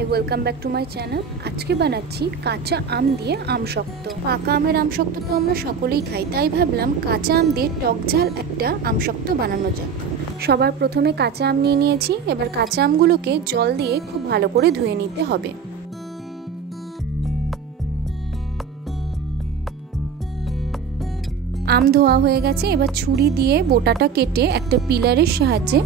High, welcome back to my channel. আজকে বানাচ্ছি কাঁচা আম দিয়ে আমশক্ত। পাকা আমের আমশক্ত তো আমরা সকলেই খাই, তাই ভাবলাম কাঁচা আম দিয়ে টক ঝাল একটা আমশক্ত বানানো যাক। সবার প্রথমে কাঁচা আম নিয়ে নিয়েছি। এবার কাঁচা আমগুলোকে জল দিয়ে খুব ভালো করে ধুয়ে নিতে হবে। আম ধোয়া হয়ে গেছে। এবার ছুরি দিয়ে বোটাটা কেটে একটা পিলারের সাহায্যে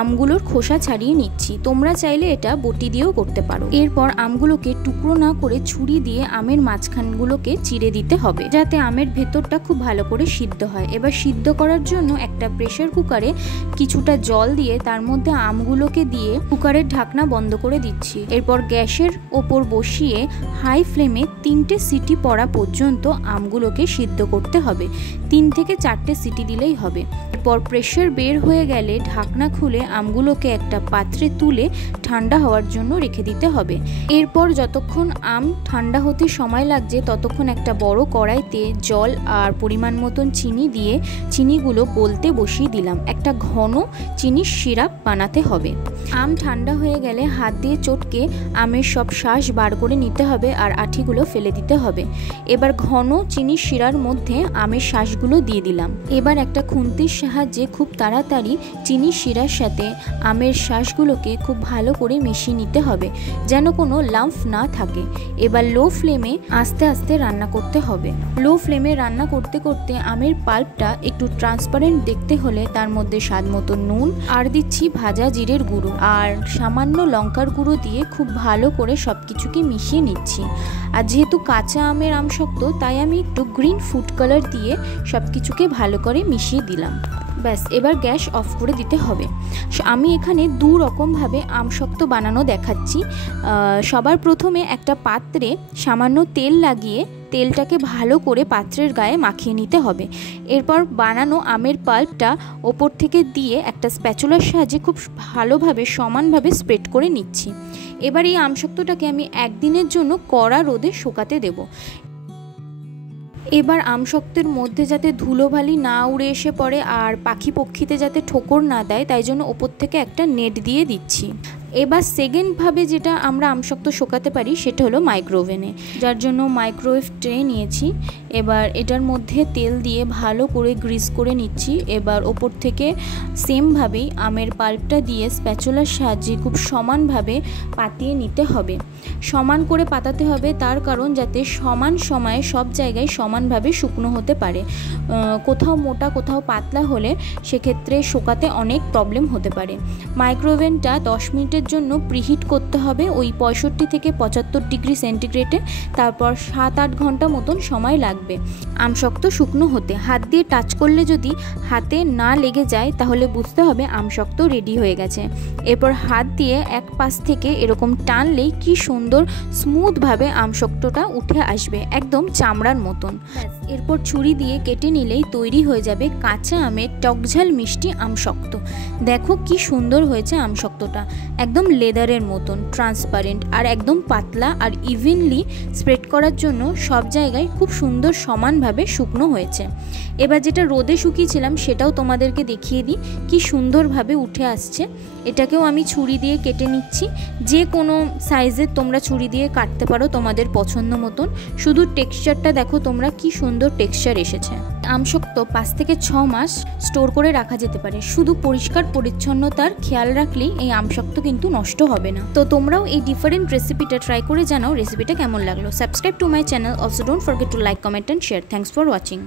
আমগুলোর খোসা ছাড়িয়ে নিচ্ছি। তোমরা চাইলে এটা বটি দিয়েও করতে পারো। এরপর আমগুলোকে টুকরো না করে ছুরি দিয়ে আমের মাঝখানগুলোকে চিড়ে দিতে হবে, যাতে আমের ভেতরটা খুব ভালো করে সিদ্ধ হয়। এবার সিদ্ধ করার জন্য একটা প্রেসার কুকারে কিছুটা জল দিয়ে তার মধ্যে আমগুলোকে দিয়ে কুকারের ঢাকনা বন্ধ করে দিচ্ছি। এরপর গ্যাসের ওপর বসিয়ে হাই ফ্লেমে 3টে সিটি পড়া পর্যন্ত আমগুলোকে সিদ্ধ করতে হবে। 3 থেকে 4টে সিটি দিলেই হবে। এরপর প্রেসার বের হয়ে গেলে ঢাকনা খুলে আমগুলোকে একটা পাত্রে তুলে ঠান্ডা হওয়ার জন্য রেখে দিতে হবে। এরপর যতক্ষণ আম ঠান্ডা হতে সময় লাগছে ততক্ষণ একটা বড় কড়াইতে জল আর পরিমাণ মতন চিনি দিয়ে চিনিগুলো গলতে বসিয়ে দিলাম। একটা ঘন চিনির সিরাপ বানাতে হবে। আম ঠান্ডা হয়ে গেলে হাত দিয়ে চটকে আমের সব শাঁস বার করে নিতে হবে আর আঠিগুলো ফেলে দিতে হবে। এবার ঘন চিনির শিরার মধ্যে আমের শাঁসগুলো দিয়ে দিলাম। এবার একটা খুন্তির সাহায্যে খুব তাড়াতাড়ি চিনির শিরার সাথে আমের শাঁসগুলোকে খুব ভালো করে মিশিয়ে নিতে হবে, যেন কোনো লাম্প না থাকে। এবার লো ফ্লেমে আস্তে আস্তে রান্না করতে হবে। লো ফ্লেমে রান্না করতে করতে আমের পাল্পটা একটু ট্রান্সপারেন্ট দেখতে হলে তার মধ্যে স্বাদ মতো নুন আর দিচ্ছি ভাজা জিরের গুঁড়ো আর সামান্য লঙ্কার গুঁড়ো দিয়ে খুব ভালো করে সব কিছুকে মিশিয়ে নিচ্ছি। আর যেহেতু কাঁচা আমের আমশক্ত, তাই আমি একটু গ্রিন ফুড কালার দিয়ে সব কিছুকে ভালো করে মিশিয়ে দিলাম। ব্যাস, এবার গ্যাস অফ করে দিতে হবে। আমি এখানে 2 রকমভাবে আমশক্ত বানানো দেখাচ্ছি। সবার প্রথমে একটা পাত্রে সামান্য তেল লাগিয়ে তেলটাকে ভালো করে পাত্রের গায়ে মাখিয়ে নিতে হবে। এরপর বানানো আমের পাল্পটা ওপর থেকে দিয়ে একটা স্প্যাচুলার সাহায্যে খুব ভালোভাবে সমানভাবে স্প্রেড করে নিচ্ছি। এবার এই আমশক্তটাকে আমি একদিনের জন্য কড়া রোদে শুকাতে দেব। এবার আমশক্তের মধ্যে যাতে ধুলোবালি না উড়ে এসে পড়ে আর পাখি পক্ষীতে যাতে ঠোকর না দেয়, তাই জন্য ওপর থেকে একটা নেট দিয়ে দিচ্ছি। এবার সেকেন্ডভাবে যেটা আমরা আমশক্ত শুকাতে পারি সেটা হলো মাইক্রোওভেনে, যার জন্য মাইক্রোওয়েভ ট্রে নিয়েছি। এবার এটার মধ্যে তেল দিয়ে ভালো করে গ্রিস করে নিচ্ছি। এবার ওপর থেকে সেমভাবেই আমের পাল্পটা দিয়ে স্প্যাচুলার সাহায্যে খুব সমানভাবে পাতিয়ে নিতে হবে। সমান করে পাতাতে হবে, তার কারণ যাতে সমান সময়ে সব জায়গায় সমানভাবে শুকনো হতে পারে। কোথাও মোটা কোথাও পাতলা হলে সেক্ষেত্রে শুকাতে অনেক প্রবলেম হতে পারে। মাইক্রোওভেনটা 10 মিনিটের জন্য প্রিহিট করতে হবে ওই 65 থেকে 75 ডিগ্রি সেন্টিগ্রেডে। তারপর 7-8 ঘন্টা মতন সময় লাগবে আমশক্ত শুকনো হতে। হাত দিয়ে টাচ করলে যদি হাতে না লেগে যায় তাহলে বুঝতে হবে আমশক্ত রেডি হয়ে গেছে। এরপর হাত দিয়ে এক পাশ থেকে এরকম টানলেই কি সুন্দর স্মুথভাবে আমশক্তটা উঠে আসবে, একদম চামড়ার মতন। এরপর ছুরি দিয়ে কেটে নিলেই তৈরি হয়ে যাবে কাঁচা আমের টকঝাল মিষ্টি আমশক্ত। দেখো কি সুন্দর হয়েছে আমশক্তটা, একদম লেদারের মতন ট্রান্সপারেন্ট আর একদম পাতলা আর ইভেনলি স্প্রেড করার জন্য সব জায়গায় খুব সুন্দর সমানভাবে শুকনো হয়েছে। এবার যেটা রোদে শুকিয়েছিলাম সেটাও তোমাদেরকে দেখিয়ে দিই, কি সুন্দরভাবে উঠে আসছে। এটাকেও আমি ছুরি দিয়ে কেটে নিচ্ছি। যে কোনো সাইজের তোমরা ছুরি দিয়ে কাটতে পারো তোমাদের পছন্দ মতন। শুধু টেক্সচারটা দেখো তোমরা, কি সুন্দর টেক্সচার এসেছে। আমশক্ত 5 থেকে 6 মাস স্টোর করে রাখা যেতে পারে। শুধু পরিষ্কার পরিচ্ছন্নতার খেয়াল রাখলেই এই আমশক্ত কিন্তু নষ্ট হবে না। তো তোমরাও এই ডিফারেন্ট রেসিপিটা ট্রাই করে জানাও রেসিপিটা কেমন লাগলো। Subscribe to my channel. Also don't forget to like, comment and share. Thanks for watching.